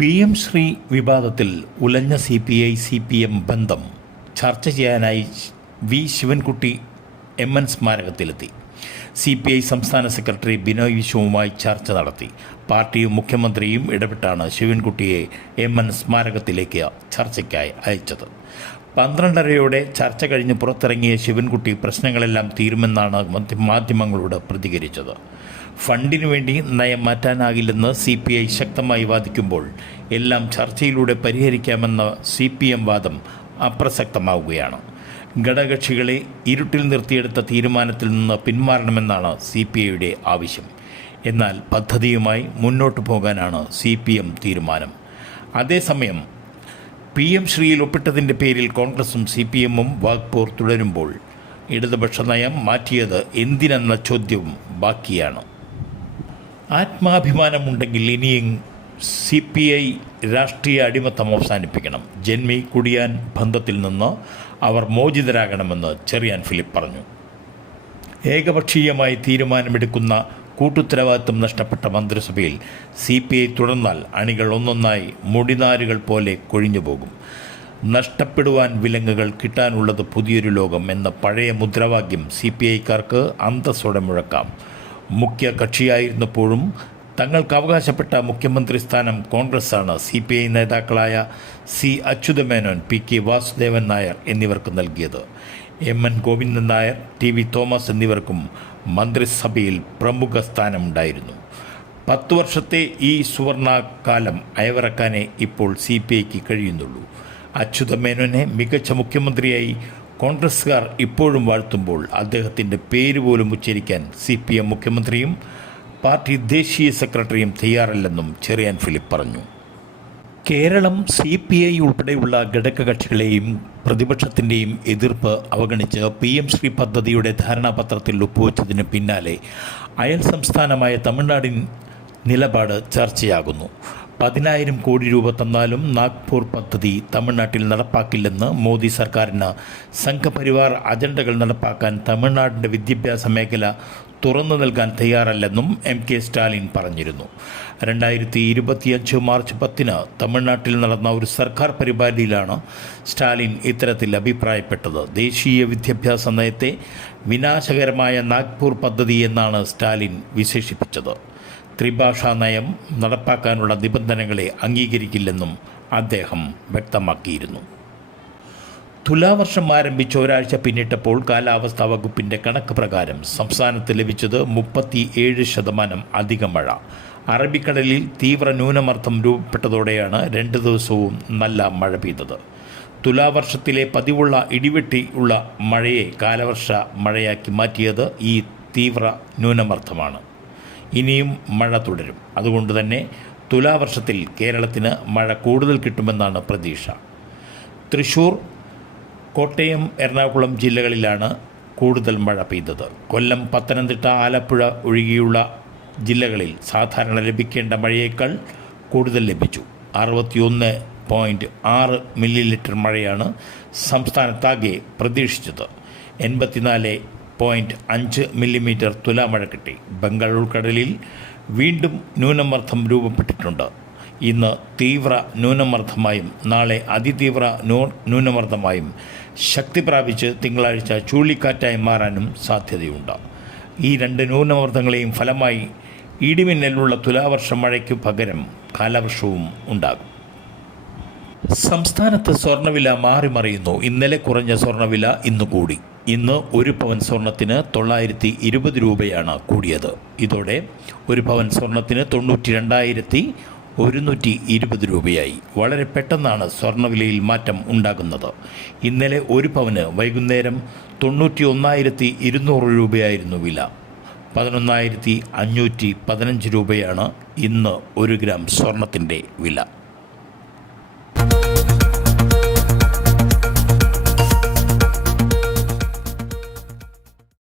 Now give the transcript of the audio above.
P M Shri വിവാദത്തിൽ ഉലഞ്ഞ C P I C P M ബന്ധം ചർച്ച ചെയ്യാനായി വി ശിവൻകുട്ടി എം എൻ സ്മാരകത്തിലെത്തി. സി പി ഐ സംസ്ഥാന സെക്രട്ടറി ബിനോയ് വിശ്വവുമായി ചർച്ച നടത്തി. പാർട്ടിയും മുഖ്യമന്ത്രിയും ഇടപെട്ടാണ് ശിവൻകുട്ടിയെ എം എൻ സ്മാരകത്തിലേക്ക് ചർച്ചയ്ക്കായി അയച്ചത്. പന്ത്രണ്ടരയോടെ ചർച്ച കഴിഞ്ഞ് പുറത്തിറങ്ങിയ ശിവൻകുട്ടി പ്രശ്നങ്ങളെല്ലാം തീരുമെന്നാണ് മധ്യ- മാധ്യമങ്ങളോട് പ്രതികരിച്ചത്. ഫണ്ടിനു വേണ്ടി നയം മാറ്റാനാകില്ലെന്ന് സി പി ഐ ശക്തമായി വാദിക്കുമ്പോൾ എല്ലാം ചർച്ചയിലൂടെ പരിഹരിക്കാമെന്ന സി പി എം വാദം അപ്രസക്തമാവുകയാണ്. ഘടകകക്ഷികളെ ഇരുട്ടിൽ നിർത്തിയെടുത്ത തീരുമാനത്തിൽ നിന്ന് പിന്മാറണമെന്നാണ് സി പി ഐയുടെ ആവശ്യം. എന്നാൽ പദ്ധതിയുമായി മുന്നോട്ടു പോകാനാണ് സി പി എം തീരുമാനം. അതേസമയം പി എം ശ്രീയിൽ ഒപ്പിട്ടതിന്റെ പേരിൽ കോൺഗ്രസും സി പി എമ്മും വാഗ്പോർ തുടരുമ്പോൾ ഇടതുപക്ഷ നയം മാറ്റിയത് എന്തിനെന്ന ചോദ്യവും ബാക്കിയാണ്. ആത്മാഭിമാനമുണ്ടെങ്കിൽ ഇനിയും സി പി ഐ രാഷ്ട്രീയ അടിമത്തം അവസാനിപ്പിക്കണം. ജന്മി കുടിയാൻ ബന്ധത്തിൽ നിന്ന് അവർ മോചിതരാകണമെന്ന് ചെറിയാൻ ഫിലിപ്പ് പറഞ്ഞു. ഏകപക്ഷീയമായി തീരുമാനമെടുക്കുന്ന കൂട്ടുത്തരവാദിത്വം നഷ്ടപ്പെട്ട മന്ത്രിസഭയിൽ സി പി ഐ തുടർന്നാൽ അണികൾ ഒന്നൊന്നായി മുടിനാരുകൾ പോലെ കൊഴിഞ്ഞു പോകും നഷ്ടപ്പെടുവാൻ വിലങ്ങുകൾ കിട്ടാനുള്ളത് പുതിയൊരു ലോകം എന്ന പഴയ മുദ്രാവാക്യം സി പി ഐക്കാർക്ക് അന്തസ്സോടെ മുഴക്കാം. മുഖ്യ കക്ഷിയായിരുന്നപ്പോഴും തങ്ങൾക്ക് അവകാശപ്പെട്ട മുഖ്യമന്ത്രി സ്ഥാനം കോൺഗ്രസ്സാണ്. സി പി ഐ നേതാക്കളായ C Achuthamenon P K Vasudevan Nair എന്നിവർക്ക് നൽകിയത്. M N Govindan Nair T V Thomas എന്നിവർക്കും മന്ത്രിസഭയിൽ പ്രമുഖ സ്ഥാനമുണ്ടായിരുന്നു. പത്തു വർഷത്തെ ഈ സുവർണകാലം അയവിറക്കാനേ ഇപ്പോൾ സി പി ഐക്ക് കഴിയുന്നുള്ളൂ. അച്യുതമേനോനെ മികച്ച മുഖ്യമന്ത്രിയായി കോൺഗ്രസ്സുകാർ ഇപ്പോഴും വാഴ്ത്തുമ്പോൾ അദ്ദേഹത്തിന്റെ പേര് പോലും ഉച്ചരിക്കാൻ സി പി എം മുഖ്യമന്ത്രിയും പാർട്ടി ദേശീയ സെക്രട്ടറിയും തയ്യാറല്ലെന്നും ചെറിയാൻ ഫിലിപ്പ് പറഞ്ഞു. കേരളം സി പി ഐ ഉൾപ്പെടെയുള്ള ഘടകകക്ഷികളെയും പ്രതിപക്ഷത്തിന്റെയും എതിർപ്പ് അവഗണിച്ച് പി എം ശ്രീ പദ്ധതിയുടെ ധാരണാപത്രത്തിൽ ഒപ്പുവെച്ചതിന് പിന്നാലെ അയൽ സംസ്ഥാനമായ തമിഴ്നാടിൻ നിലപാട് ചർച്ചയാകുന്നു. പതിനായിരം കോടി രൂപ തന്നാലും നാഗ്പൂർ പദ്ധതി തമിഴ്നാട്ടിൽ നടപ്പാക്കില്ലെന്ന് മോദി സർക്കാരിന് സംഘപരിവാർ അജണ്ടകൾ നടപ്പാക്കാൻ തമിഴ്നാടിന്റെ വിദ്യാഭ്യാസ മേഖല തുറന്നു നൽകാൻ തയ്യാറല്ലെന്നും എം കെ സ്റ്റാലിൻ പറഞ്ഞിരുന്നു. രണ്ടായിരത്തി ഇരുപത്തിയഞ്ച് മാർച്ച് പത്തിന് തമിഴ്നാട്ടിൽ നടന്ന ഒരു സർക്കാർ പരിപാടിയിലാണ് സ്റ്റാലിൻ ഇത്തരത്തിൽ അഭിപ്രായപ്പെട്ടത്. ദേശീയ വിദ്യാഭ്യാസ നയത്തെ വിനാശകരമായ നാഗ്പൂർ പദ്ധതി എന്നാണ് സ്റ്റാലിൻ വിശേഷിപ്പിച്ചത്. ത്രിഭാഷാ നയം നടപ്പാക്കാനുള്ള നിബന്ധനകളെ അംഗീകരിക്കില്ലെന്നും അദ്ദേഹം വ്യക്തമാക്കിയിരുന്നു. തുലാവർഷം ആരംഭിച്ച ഒരാഴ്ച പിന്നിട്ടപ്പോൾ കാലാവസ്ഥാ വകുപ്പിന്റെ കണക്ക് പ്രകാരം സംസ്ഥാനത്ത് ലഭിച്ചത് മുപ്പത്തി ഏഴ് ശതമാനം അധിക മഴ. അറബിക്കടലിൽ തീവ്ര ന്യൂനമർദ്ദം രൂപപ്പെട്ടതോടെയാണ് രണ്ട് ദിവസവും നല്ല മഴ പെയ്തത്. തുലാവർഷത്തിലെ പതിവുള്ള ഇടിവെട്ടി ഉള്ള മഴയെ കാലവർഷ മഴയാക്കി മാറ്റിയത് ഈ തീവ്ര ന്യൂനമർദ്ദമാണ്. ഇനിയും മഴ തുടരും. അതുകൊണ്ട് തന്നെ തുലാവർഷത്തിൽ കേരളത്തിന് മഴ കൂടുതൽ കിട്ടുമെന്നാണ് പ്രതീക്ഷ. തൃശൂർ കോട്ടയം എറണാകുളം ജില്ലകളിലാണ് കൂടുതൽ മഴ പെയ്തത്. കൊല്ലം പത്തനംതിട്ട ആലപ്പുഴ ഒഴികെയുള്ള ജില്ലകളിൽ സാധാരണ ലഭിക്കേണ്ട മഴയേക്കാൾ കൂടുതൽ ലഭിച്ചു. അറുപത്തിയൊന്ന് പോയിന്റ് ആറ് മില്ലി ലിറ്റർ മഴയാണ് സംസ്ഥാനത്താകെ പ്രതീക്ഷിച്ചത്. എൺപത്തിനാല് പോയിന്റ് അഞ്ച് മില്ലിമീറ്റർ തുലാമഴ കിട്ടി. ബംഗാൾ ഉൾക്കടലിൽ വീണ്ടും ന്യൂനമർദ്ദം രൂപപ്പെട്ടിട്ടുണ്ട്. ഇന്ന് തീവ്ര ന്യൂനമർദ്ദമായും നാളെ അതിതീവ്ര ന്യൂ ന്യൂനമർദ്ദമായും ശക്തി പ്രാപിച്ച് തിങ്കളാഴ്ച ചുഴലിക്കാറ്റായി മാറാനും സാധ്യതയുണ്ട്. ഈ രണ്ട് ന്യൂനമർദ്ദങ്ങളെയും ഫലമായി ഇടിമിന്നലുള്ള തുലാവർഷ മഴയ്ക്ക് പകരം കാലവർഷവും ഉണ്ടാകും. സംസ്ഥാനത്ത് സ്വർണവില മാറിമറിയുന്നു. ഇന്നലെ കുറഞ്ഞ സ്വർണവില ഇന്ന് കൂടി. ഇന്ന് ഒരു പവൻ സ്വർണത്തിന് തൊള്ളായിരത്തി ഇരുപത് രൂപയാണ് കൂടിയത്. ഇതോടെ ഒരു പവൻ സ്വർണത്തിന് തൊണ്ണൂറ്റി രണ്ടായിരത്തി ഒരുന്നൂറ്റി ഇരുപത് രൂപയായി. വളരെ പെട്ടെന്നാണ് സ്വർണവിലയിൽ മാറ്റം ഉണ്ടാകുന്നത്. ഇന്നലെ ഒരു പവന് വൈകുന്നേരം തൊണ്ണൂറ്റി ഒന്നായിരത്തി ഇരുന്നൂറ് രൂപയായിരുന്നു വില. പതിനൊന്നായിരത്തി അഞ്ഞൂറ്റി പതിനഞ്ച് രൂപയാണ് ഇന്ന് ഒരു ഗ്രാം സ്വർണത്തിന്റെ വില.